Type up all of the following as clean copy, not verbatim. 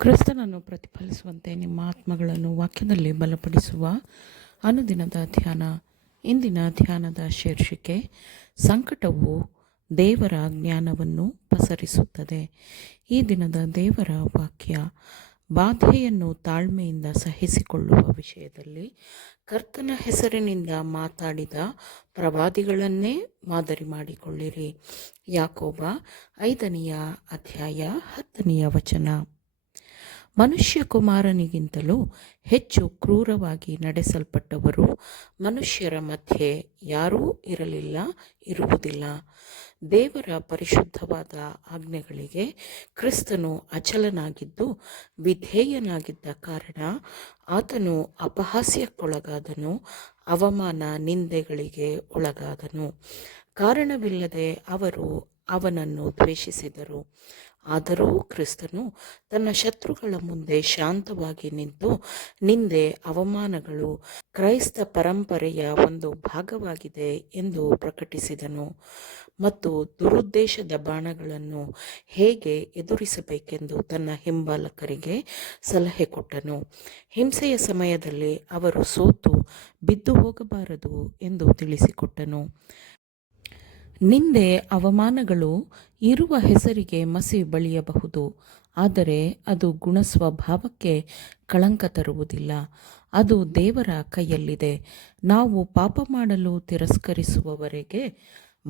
ಕ್ರಿಸ್ತನನ್ನು ಪ್ರತಿಫಲಿಸುವಂತೆ ನಿಮ್ಮ ಆತ್ಮಗಳನ್ನು ವಾಕ್ಯದಲ್ಲಿ ಬಲಪಡಿಸುವ ಅನುದಿನದ ಧ್ಯಾನ. ಇಂದಿನ ಧ್ಯಾನದ ಶೀರ್ಷಿಕೆ ಸಂಕಟವು ದೇವರ ಜ್ಞಾನವನ್ನು ಪಸರಿಸುತ್ತದೆ. ಈ ದಿನದ ದೇವರ ವಾಕ್ಯ, ಬಾಧೆಯನ್ನು ತಾಳ್ಮೆಯಿಂದ ಸಹಿಸಿಕೊಳ್ಳುವ ವಿಷಯದಲ್ಲಿ ಕರ್ತನ ಹೆಸರಿನಿಂದ ಮಾತಾಡಿದ ಪ್ರವಾದಿಗಳನ್ನೇ ಮಾದರಿ ಮಾಡಿಕೊಳ್ಳಿರಿ. ಯಾಕೋಬ 5ನೇ ಅಧ್ಯಾಯ 10ನೇ ವಚನ. ಮನುಷ್ಯಕುಮಾರನಿಗಿಂತಲೂ ಹೆಚ್ಚು ಕ್ರೂರವಾಗಿ ನಡೆಸಲ್ಪಟ್ಟವರು ಮನುಷ್ಯರ ಮಧ್ಯೆ ಯಾರೂ ಇರಲಿಲ್ಲ, ಇರುವುದಿಲ್ಲ. ದೇವರ ಪರಿಶುದ್ಧವಾದ ಆಜ್ಞೆಗಳಿಗೆ ಕ್ರಿಸ್ತನು ಅಚಲನಾಗಿದ್ದು ವಿಧೇಯನಾಗಿದ್ದ ಕಾರಣ ಆತನು ಅಪಹಾಸ್ಯಕ್ಕೊಳಗಾದನು, ಅವಮಾನ ನಿಂದೆಗಳಿಗೆ ಒಳಗಾದನು. ಕಾರಣವಿಲ್ಲದೆ ಅವರು ಅವನನ್ನು ದ್ವೇಷಿಸಿದರು. ಆದರೂ ಕ್ರಿಸ್ತನು ತನ್ನ ಶತ್ರುಗಳ ಮುಂದೆ ಶಾಂತವಾಗಿ ನಿಂತು ನಿಂದೆ, ಅವಮಾನಗಳು ಕ್ರೈಸ್ತ ಪರಂಪರೆಯ ಒಂದು ಭಾಗವಾಗಿದೆ ಎಂದು ಪ್ರಕಟಿಸಿದನು ಮತ್ತು ದುರುದ್ದೇಶದ ಬಾಣಗಳನ್ನು ಹೇಗೆ ಎದುರಿಸಬೇಕೆಂದು ತನ್ನ ಹಿಂಬಾಲಕರಿಗೆ ಸಲಹೆ ಕೊಟ್ಟನು. ಹಿಂಸೆಯ ಸಮಯದಲ್ಲಿ ಅವರು ಸೋತು ಬಿದ್ದು ಹೋಗಬಾರದು ಎಂದು ತಿಳಿಸಿಕೊಟ್ಟನು. ನಿಂದೆ, ಅವಮಾನಗಳು ಇರುವ ಹೆಸರಿಗೆ ಮಸಿ ಬಳಿಯಬಹುದು, ಆದರೆ ಅದು ಗುಣಸ್ವಭಾವಕ್ಕೆ ಕಳಂಕ ತರುವುದಿಲ್ಲ. ಅದು ದೇವರ ಕೈಯಲ್ಲಿದೆ. ನಾವು ಪಾಪ ಮಾಡಲು ತಿರಸ್ಕರಿಸುವವರೆಗೆ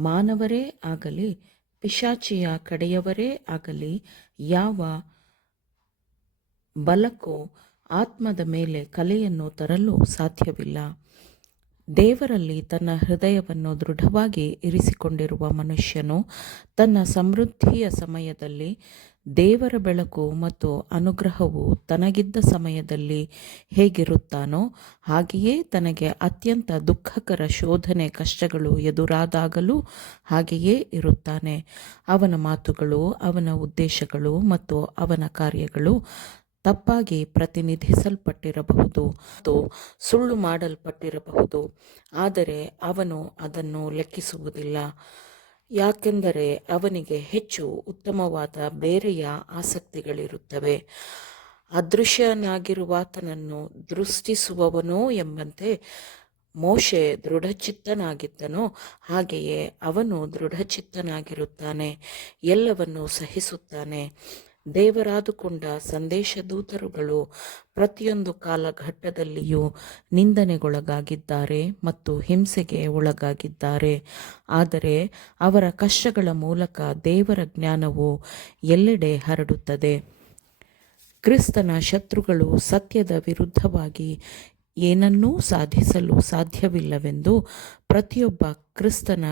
ಮಾನವರೇ ಆಗಲಿ ಪಿಶಾಚಿಯ ಕಡೆಯವರೇ ಆಗಲಿ ಯಾವ ಬಲಕ್ಕೂ ಆತ್ಮದ ಮೇಲೆ ಕಲೆಯನ್ನು ತರಲು ಸಾಧ್ಯವಿಲ್ಲ. ದೇವರಲ್ಲಿ ತನ್ನ ಹೃದಯವನ್ನು ದೃಢವಾಗಿ ಇರಿಸಿಕೊಂಡಿರುವ ಮನುಷ್ಯನು ತನ್ನ ಸಮೃದ್ಧಿಯ ಸಮಯದಲ್ಲಿ ದೇವರ ಬೆಳಕು ಮತ್ತು ಅನುಗ್ರಹವು ತನಗಿದ್ದ ಸಮಯದಲ್ಲಿ ಹೇಗಿರುತ್ತಾನೋ ಹಾಗೆಯೇ ತನಗೆ ಅತ್ಯಂತ ದುಃಖಕರ ಶೋಧನೆ ಕಷ್ಟಗಳು ಎದುರಾದಾಗಲೂ ಹಾಗೆಯೇ ಇರುತ್ತಾನೆ. ಅವನ ಮಾತುಗಳು, ಅವನ ಉದ್ದೇಶಗಳು ಮತ್ತು ಅವನ ಕಾರ್ಯಗಳು ತಪ್ಪಾಗಿ ಪ್ರತಿನಿಧಿಸಲ್ಪಟ್ಟಿರಬಹುದು ಮತ್ತು ಸುಳ್ಳು ಮಾಡಲ್ಪಟ್ಟಿರಬಹುದು, ಆದರೆ ಅವನು ಅದನ್ನು ಲೆಕ್ಕಿಸುವುದಿಲ್ಲ. ಯಾಕೆಂದರೆ ಅವನಿಗೆ ಹೆಚ್ಚು ಉತ್ತಮವಾದ ಬೇರೆಯ ಆಸಕ್ತಿಗಳಿರುತ್ತವೆ. ಅದೃಶ್ಯನಾಗಿರುವಾತನನ್ನು ದೃಷ್ಟಿಸುವವನೋ ಎಂಬಂತೆ ಮೋಶೆ ದೃಢಚಿತ್ತನಾಗಿದ್ದನೋ ಹಾಗೆಯೇ ಅವನು ದೃಢಚಿತ್ತನಾಗಿರುತ್ತಾನೆ, ಎಲ್ಲವನ್ನೂ ಸಹಿಸುತ್ತಾನೆ. ದೇವರಾದುಕೊಂಡ ಸಂದೇಶದೂತರುಗಳು ಪ್ರತಿಯೊಂದು ಕಾಲಘಟ್ಟದಲ್ಲಿಯೂ ನಿಂದನೆಗೊಳಗಾಗಿದ್ದಾರೆ ಮತ್ತು ಹಿಂಸೆಗೆ ಒಳಗಾಗಿದ್ದಾರೆ. ಆದರೆ ಅವರ ಕಷ್ಟಗಳ ಮೂಲಕ ದೇವರ ಜ್ಞಾನವು ಎಲ್ಲೆಡೆ ಹರಡುತ್ತದೆ. ಕ್ರಿಸ್ತನ ಶತ್ರುಗಳು ಸತ್ಯದ ವಿರುದ್ಧವಾಗಿ ಏನನ್ನೂ ಸಾಧಿಸಲು ಸಾಧ್ಯವಿಲ್ಲವೆಂದು ಪ್ರತಿಯೊಬ್ಬ ಕ್ರಿಸ್ತನ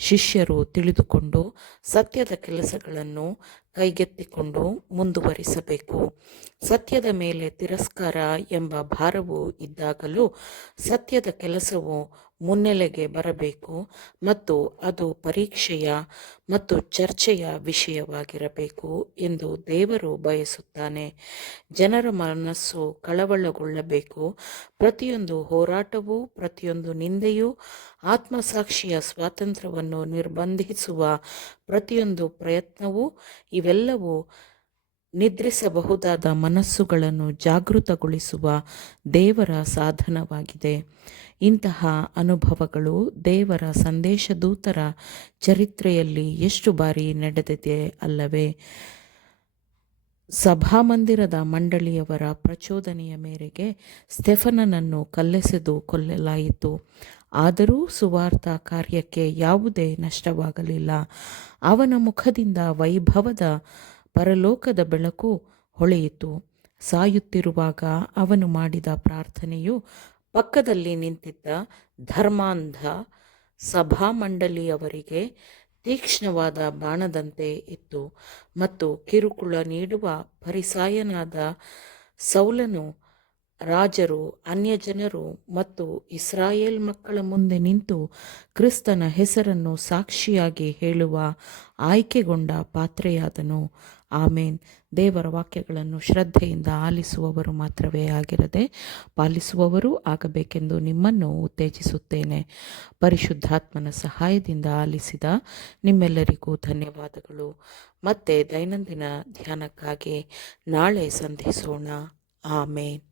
ಶಿಷ್ಯರು ತಿಳಿದುಕೊಂಡು ಸತ್ಯದ ಕೆಲಸಗಳನ್ನು ಕೈಗೆತ್ತಿಕೊಂಡು ಮುಂದುವರಿಸಬೇಕು. ಸತ್ಯದ ಮೇಲೆ ತಿರಸ್ಕಾರ ಎಂಬ ಭಾರವು ಇದ್ದಾಗಲೂ ಸತ್ಯದ ಕೆಲಸವು ಮುನ್ನೆಲೆಗೆ ಬರಬೇಕು ಮತ್ತು ಅದು ಪರೀಕ್ಷೆಯ ಮತ್ತು ಚರ್ಚೆಯ ವಿಷಯವಾಗಿರಬೇಕು ಎಂದು ದೇವರು ಬಯಸುತ್ತಾನೆ. ಜನರ ಮನಸ್ಸು ಕಳವಳಗೊಳ್ಳಬೇಕು. ಪ್ರತಿಯೊಂದು ಹೋರಾಟವೂ, ಪ್ರತಿಯೊಂದು ನಿಂದೆಯೂ, ಆತ್ಮಸಾಕ್ಷಿಯ ಸ್ವಾತಂತ್ರ್ಯವನ್ನು ನಿರ್ಬಂಧಿಸುವ ಪ್ರತಿಯೊಂದು ಪ್ರಯತ್ನವೂ, ಇವೆಲ್ಲವೂ ನಿದ್ರಿಸಬಹುದಾದ ಮನಸ್ಸುಗಳನ್ನು ಜಾಗೃತಗೊಳಿಸುವ ದೇವರ ಸಾಧನವಾಗಿದೆ. ಇಂತಹ ಅನುಭವಗಳು ದೇವರ ಸಂದೇಶದೂತರ ಚರಿತ್ರೆಯಲ್ಲಿ ಎಷ್ಟು ಬಾರಿ ನಡೆದಿದೆ ಅಲ್ಲವೇ? ಸಭಾಮಂದಿರದ ಮಂಡಳಿಯವರ ಪ್ರಚೋದನೆಯ ಮೇರೆಗೆ ಸ್ತೆಫನನನ್ನು ಕಲ್ಲೆಸೆದು ಕೊಲ್ಲಲಾಯಿತು. ಆದರೂ ಸುವಾರ್ತಾ ಕಾರ್ಯಕ್ಕೆ ಯಾವುದೇ ನಷ್ಟವಾಗಲಿಲ್ಲ. ಅವನ ಮುಖದಿಂದ ವೈಭವದ ಪರಲೋಕದ ಬೆಳಕು ಹೊಳೆಯಿತು. ಸಾಯುತ್ತಿರುವಾಗ ಅವನು ಮಾಡಿದ ಪ್ರಾರ್ಥನೆಯು ಪಕ್ಕದಲ್ಲಿ ನಿಂತಿದ್ದ ಧರ್ಮಾಂಧ ಸಭಾಮಂಡಲಿಯವರಿಗೆ ತೀಕ್ಷ್ಣವಾದ ಬಾಣದಂತೆ ಇತ್ತು ಮತ್ತು ಕಿರುಕುಳ ನೀಡುವ ಫರಿಸಾಯನಾದ ಸೌಲನು ರಾಜರು, ಅನ್ಯಜನರು ಮತ್ತು ಇಸ್ರಾಯೇಲ್ ಮಕ್ಕಳ ಮುಂದೆ ನಿಂತು ಕ್ರಿಸ್ತನ ಹೆಸರನ್ನು ಸಾಕ್ಷಿಯಾಗಿ ಹೇಳುವ ಆಯ್ಕೆಗೊಂಡ ಪಾತ್ರೆಯಾದನು. ಆಮೇನ್. ದೇವರ ವಾಕ್ಯಗಳನ್ನು ಶ್ರದ್ಧೆಯಿಂದ ಆಲಿಸುವವರು ಮಾತ್ರವೇ ಆಗಿರದೆ ಪಾಲಿಸುವವರೂ ಆಗಬೇಕೆಂದು ನಿಮ್ಮನ್ನು ಉತ್ತೇಜಿಸುತ್ತೇನೆ. ಪರಿಶುದ್ಧಾತ್ಮನ ಸಹಾಯದಿಂದ ಆಲಿಸಿದ ನಿಮ್ಮೆಲ್ಲರಿಗೂ ಧನ್ಯವಾದಗಳು. ಮತ್ತೆ ದೈನಂದಿನ ಧ್ಯಾನಕ್ಕಾಗಿ ನಾಳೆ ಸಂಧಿಸೋಣ. ಆಮೇನ್.